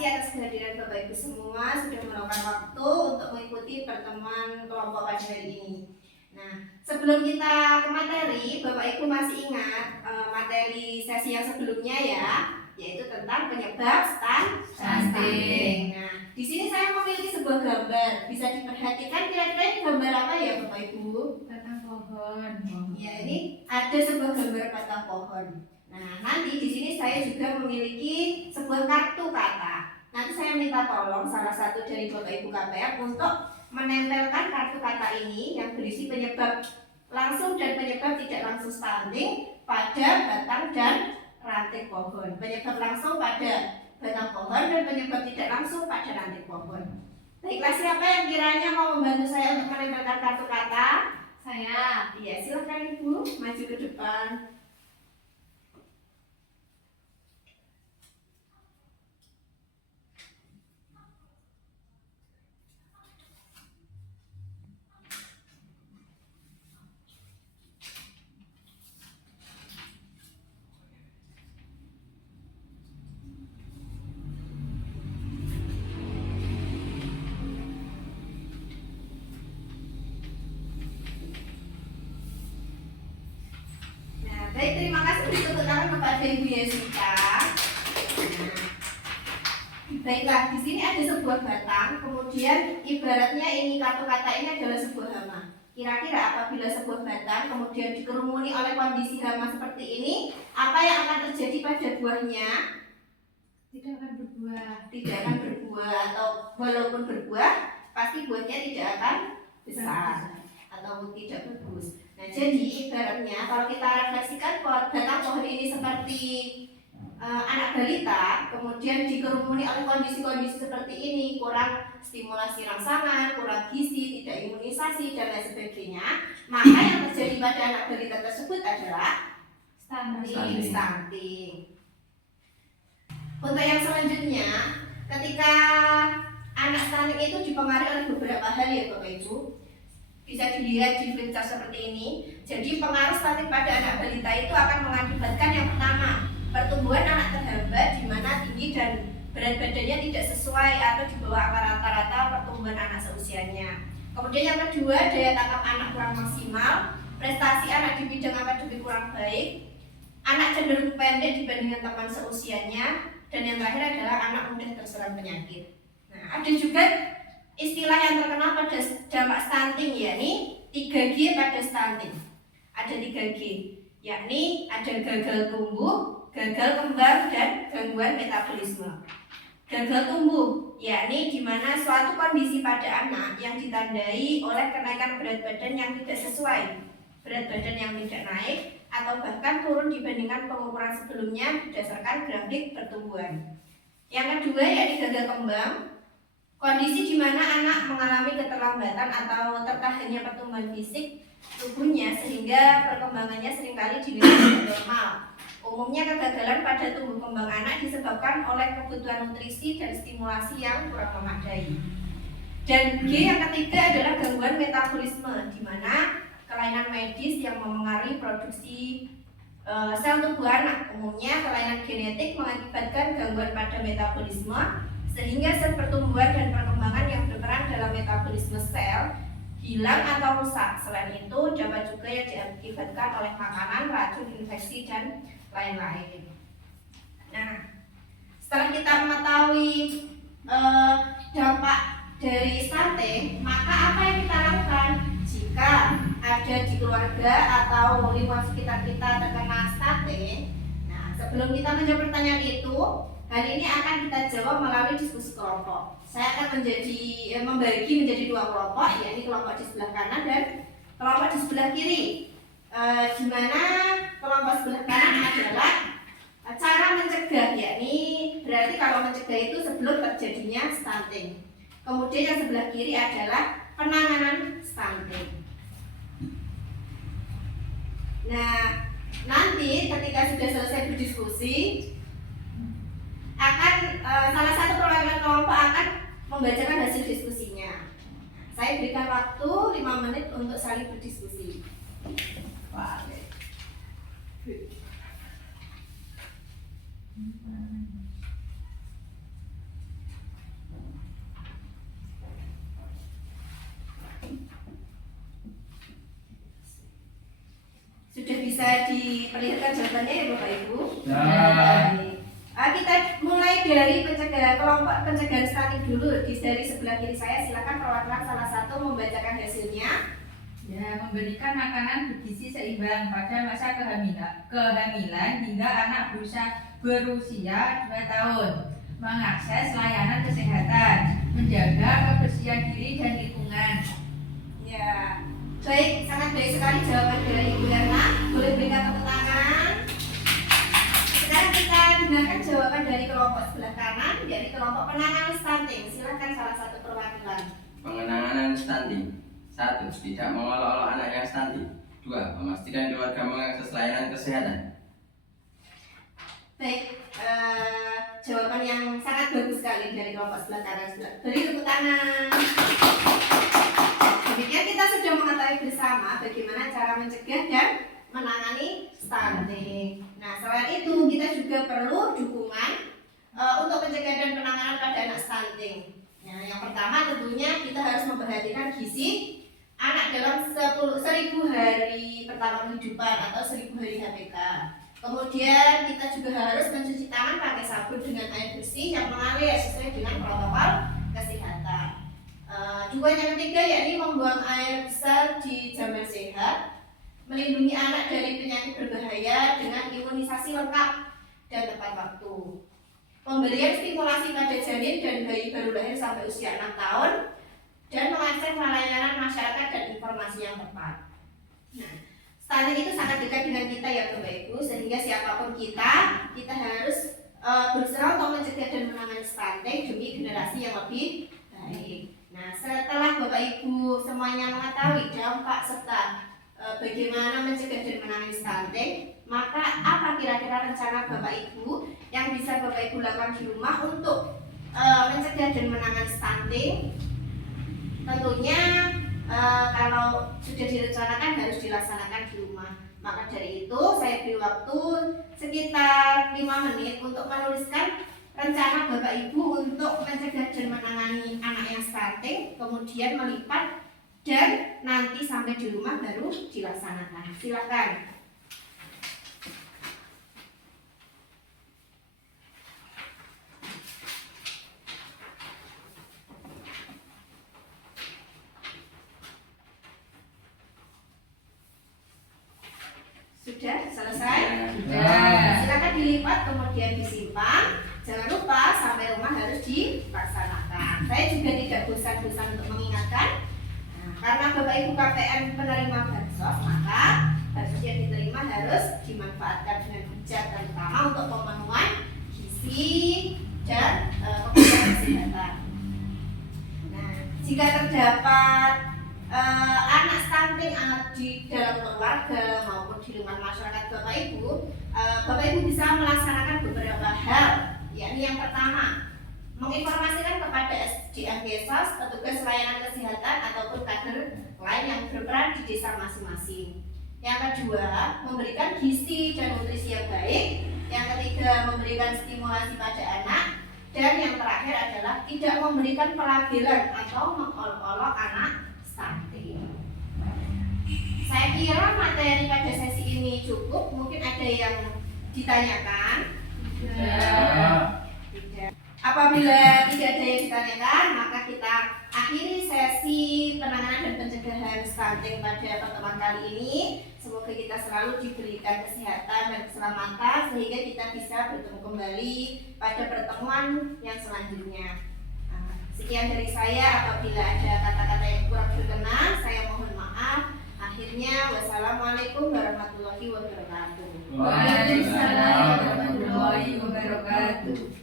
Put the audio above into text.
kasih atas kehadiran Bapak Ibu semua sudah meluangkan waktu untuk mengikuti pertemuan kelompok pada hari ini. Nah, sebelum kita ke materi, Bapak Ibu masih ingat materi sesi yang sebelumnya ya, yaitu tentang penyebab stunting. Nah, di sini saya memiliki sebuah gambar. Bisa diperhatikan kira-kira ini gambar apa ya Bapak Ibu? Batang pohon. Ya, ini ada sebuah gambar batang pohon. Nah, nanti di sini saya juga memiliki sebuah kartu kata. Nanti saya minta tolong salah satu dari Bapak Ibu KPM untuk menempelkan kartu kata ini yang berisi penyebab langsung dan penyebab tidak langsung stunting pada batang dan ranting pohon. Penyebab langsung pada batang pohon dan penyebab tidak langsung pada ranting pohon. Baiklah, siapa yang kiranya mau membantu saya untuk menempelkan kartu kata? Saya. Iya, silakan Ibu maju ke depan. Baik, terima kasih beri tepuk tangan kepada Ibu Yesika. Nah, baiklah, di sini ada sebuah batang, kemudian ibaratnya ini kartu kata ini adalah sebuah hama. Kira-kira apabila sebuah batang kemudian dikerumuni oleh kondisi hama seperti ini, apa yang akan terjadi pada buahnya? Tidak akan berbuah. Tidak akan berbuah, atau walaupun berbuah, pasti buahnya tidak akan besar atau tidak bagus. Nah, jadi ibaratnya kalau kita refleksikan batang pohon ini seperti anak balita, kemudian dikerumuni oleh kondisi-kondisi seperti ini, kurang stimulasi rangsangan, kurang gizi, tidak imunisasi dan lain sebagainya, maka yang terjadi pada anak balita tersebut adalah stunting. Untuk yang selanjutnya, ketika anak stunting itu dipengaruhi oleh beberapa hal ya Bapak Ibu. Bisa dilihat di flipchart seperti ini. Jadi pengaruh stunting pada anak balita itu akan mengakibatkan yang pertama, pertumbuhan anak terhambat di mana tinggi dan berat badannya tidak sesuai atau di bawah angka rata-rata pertumbuhan anak seusianya. Kemudian yang kedua, daya tangkap anak kurang maksimal, prestasi anak di bidang akademik kurang baik, anak cenderung pendek dibandingkan teman seusianya, dan yang terakhir adalah anak mudah terserang penyakit. Nah, ada juga istilah yang terkenal pada dampak stunting, yakni 3G pada stunting. Ada 3G, yakni ada gagal tumbuh, gagal kembang, dan gangguan metabolisme. Gagal tumbuh, yakni di mana suatu kondisi pada anak yang ditandai oleh kenaikan berat badan yang tidak sesuai, berat badan yang tidak naik, atau bahkan turun dibandingkan pengukuran sebelumnya berdasarkan grafik pertumbuhan. Yang kedua, yakni gagal kembang, kondisi di mana anak mengalami keterlambatan atau tertahannya pertumbuhan fisik tubuhnya sehingga perkembangannya seringkali dinilai tidak normal. Umumnya kegagalan pada tumbuh kembang anak disebabkan oleh kebutuhan nutrisi dan stimulasi yang kurang memadai. Dan G yang ketiga adalah gangguan metabolisme, di mana kelainan medis yang memengaruhi produksi sel tubuh anak. Umumnya kelainan genetik mengakibatkan gangguan pada metabolisme sehingga sel pertumbuhan dan perkembangan yang berperan dalam metabolisme sel hilang atau rusak. Selain itu dapat juga yang diakibatkan oleh makanan, racun, infeksi, dan lain-lain. Nah, setelah kita mengetahui dampak dari stunting, maka apa yang kita lakukan jika ada di keluarga atau lingkungan sekitar kita terkena stunting? Nah, sebelum kita menjawab pertanyaan itu, hal ini akan kita jawab melalui diskusi kelompok. Saya akan membagi menjadi dua kelompok, yakni kelompok di sebelah kanan dan kelompok di sebelah kiri. Di mana kelompok sebelah kanan adalah cara mencegah, yakni berarti kalau mencegah itu sebelum terjadinya stunting. Kemudian yang sebelah kiri adalah penanganan stunting. Nah, nanti ketika sudah selesai berdiskusi, akan salah satu perwakilan kelompok akan membacakan hasil diskusinya. Saya berikan waktu 5 menit untuk saling berdiskusi. Bisa diperlihatkan jawabannya ya Bapak Ibu? Ya. Baik. Kita mulai dari kelompok pencegahan stunting dulu. Dari sebelah kiri saya silakan perwakilan salah satu membacakan hasilnya. Ya, memberikan makanan bergizi seimbang pada masa kehamilan hingga anak berusia 2 tahun. Mengakses layanan kesehatan, menjaga kebersihan diri dan lingkungan. Ya, baik, sangat baik sekali jawaban dari Ibu Erna. Boleh berikan tepuk tangan. Sekarang kita dengarkan jawaban dari kelompok sebelah kanan, dari kelompok penanganan stunting. Silakan salah satu perwakilan. Penanganan stunting. 1. Tidak mengolok-olok anak yang stunting. 2. Memastikan keluarga mengakses layanan kesehatan. Baik, jawaban yang sangat bagus sekali dari kelompok sebelah kanan. Beri tepuk tangan. Demikian kita sudah mengetahui bersama bagaimana cara mencegah dan menangani stunting. Nah, selain itu kita juga perlu dukungan untuk pencegahan dan penanganan pada anak stunting. Nah, yang pertama tentunya kita harus memperhatikan gizi anak dalam 1000 hari pertama kehidupan atau 1000 hari HPK. Kemudian kita juga harus mencuci tangan pakai sabun dengan air bersih yang mengalir sesuai dengan protokol kesehatan. Juga yang ketiga yakni membuang air besar di jaman sehat, melindungi anak dari penyakit berbahaya dengan imunisasi lengkap dan tepat waktu. Pemberian stimulasi pada janin dan bayi baru lahir sampai usia 6 tahun dan mengakses layanan masyarakat dan informasi yang tepat. Nah, stunting itu sangat dekat dengan kita ya Bapak Ibu, sehingga siapapun kita harus berusaha untuk mencegah dan menangani stunting demi generasi yang lebih baik. Nah, setelah Bapak Ibu semuanya mengetahui dampak serta bagaimana mencegah dan menangani stunting, maka apa kira-kira rencana Bapak Ibu yang bisa Bapak Ibu lakukan di rumah untuk mencegah dan menangani stunting? Tentunya kalau sudah direncanakan harus dilaksanakan di rumah. Maka dari itu saya beri waktu sekitar 5 menit untuk menuliskan rencana Bapak Ibu untuk mencegah dan menangani anak yang stunting, kemudian melipat dan nanti sampai di rumah baru dilaksanakan. Silakan. Sudah selesai? Sudah. Silakan dilipat kemudian disimpan. Jangan lupa sampai rumah harus dilaksanakan. Saya juga tidak bosan-bosan untuk mengingatkan. Nah, karena Bapak Ibu KPM penerima bansos, maka bansos yang diterima harus dimanfaatkan dengan bijak, terutama untuk pemenuhan gizi dan kebutuhan kesehatan. Nah, jika terdapat anak stunting di dalam keluarga maupun di lingkungan masyarakat Bapak Ibu bisa melaksanakan beberapa hal, yakni yang pertama, menginformasikan kepada SDM Desa, petugas layanan kesehatan ataupun kader lain yang berperan di desa masing-masing. Yang kedua, memberikan gizi dan nutrisi yang baik. Yang ketiga, memberikan stimulasi pada anak. Dan yang terakhir adalah tidak memberikan pelabelan atau mengolok-olok anak stunting. Saya kira materi pada sesi ini cukup. Mungkin ada yang ditanyakan? Tidak. Apabila tidak ada yang ditanyakan, maka kita akhiri sesi penanganan dan pencegahan stunting pada pertemuan kali ini. Semoga kita selalu diberikan kesehatan dan keselamatan sehingga kita bisa bertemu kembali pada pertemuan yang selanjutnya. Sekian dari saya. Apabila ada kata-kata yang kurang berkenan, saya mohon maaf. Akhirnya, wassalamualaikum warahmatullahi wabarakatuh. Waalaikumsalam warahmatullahi wabarakatuh.